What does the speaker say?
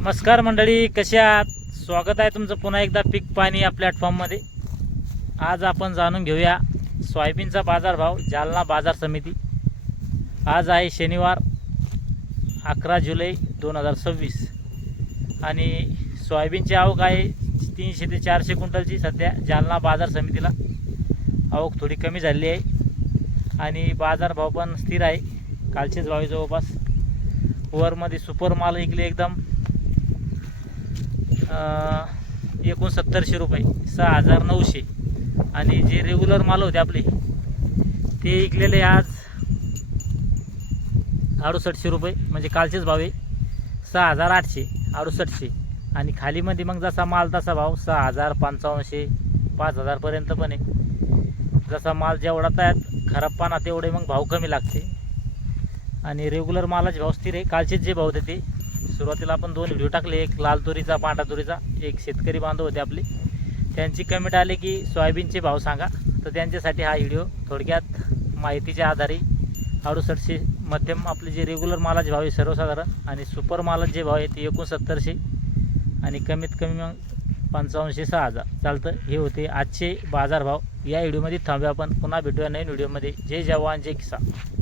नमस्कार मंडळी, कसे आहात? स्वागत आहे तुमचं पुन्हा एकदा पीक पाणी या प्लॅटफॉर्ममध्ये. आज आपण जाणून घेऊया सोयाबीनचा बाजारभाव जालना बाजार समिती. आज आहे शनिवार 11 जुलै 2026 आणि सोयाबीनची आवक आहे 300 ते 400 क्विंटलची. सध्या जालना बाजार समितीला आवक थोडी कमी झाली आहे आणि बाजारभाव पण स्थिर आहे. कालचेच भाव जवळपास वरमध्ये सुपर माल विकले एकदम 6900 रुपये 6900 आणि जे रेग्युलर माल होते आपले ते विकलेले आज 6800 रुपये, म्हणजे कालचेच भाव आहे 6800 6800. आणि खालीमध्ये मग जसा माल तसा भाव 6000 5500 5000 पर्यंत पण आहे. जसा माल जेवढा त्यात खराब पाना तेवढे मग भाव कमी लागते आणि रेग्युलर मालाचे भाव स्थिर आहे. कालचेच जे भाव होते ते सुरुवातीला आपण 2 व्हिडिओ टाकले, एक लाल तुरीचा पांढरा तुरीचा. एक शेतकरी बांधव होते आपले, त्यांची कमेंट आली की सोयाबीनचे भाव सांगा, तर त्यांच्यासाठी हा व्हिडिओ. थोडक्यात माहितीच्या आधारे 6800 मध्यम आपले जे रेग्युलर मालाचे भाव आहे सर्वसाधारण, आणि सुपर मालाचे जे भाव आहे ते 6900 आणि कमीत कमी मग 5500 6000 चालतं. हे होते आजचे बाजारभाव. या व्हिडिओमध्ये थांबूया आपण, पुन्हा भेटूया नवीन व्हिडिओमध्ये. जय जवान जय किसान.